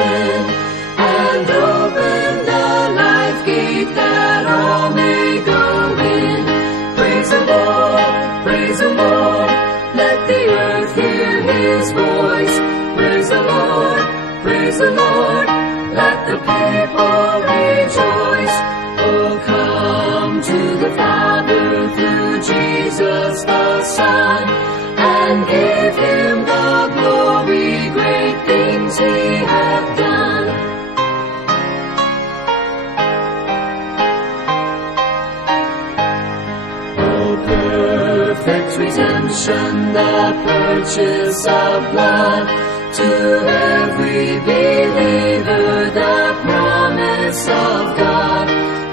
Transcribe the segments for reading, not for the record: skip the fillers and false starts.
sin, and open the life gate that all may go in. Praise the Lord, praise the Lord, let the earth hear his voice. Praise the Lord, praise the Lord, let the people rejoice. Oh, come to the Father through Jesus the Son, and give him the glory, great things he hath done. Oh, perfect redemption, the purchase of blood, to every believer the promise of God.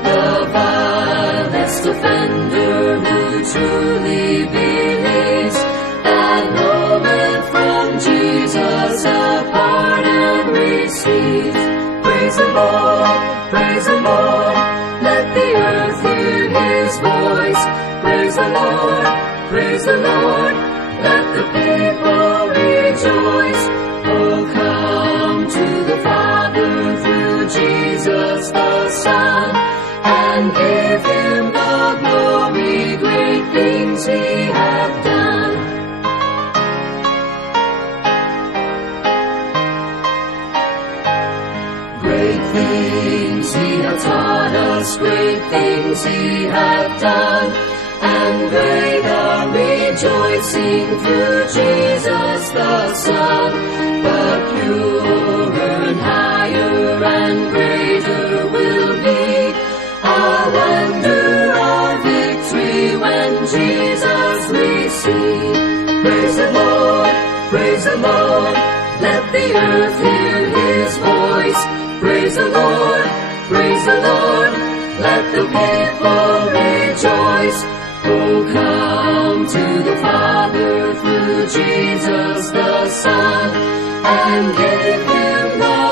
The vilest offender who truly believes that moment from Jesus a pardon receives. Praise the Lord, praise the Lord, let the earth hear his voice. Praise the Lord, praise the Lord, let the people rejoice. Oh, come to the Father through Jesus the Son, and give him the glory, great things he hath done. Great things he hath taught us, great things he hath done, and great our rejoicing through Jesus the Son. But purer and higher and greater will be our wonder, our victory when Jesus we see. Praise the Lord, praise the Lord, let the earth hear his voice. Praise the Lord, praise the Lord, let the people rejoice. Oh, come to the Father through Jesus the Son, and give him the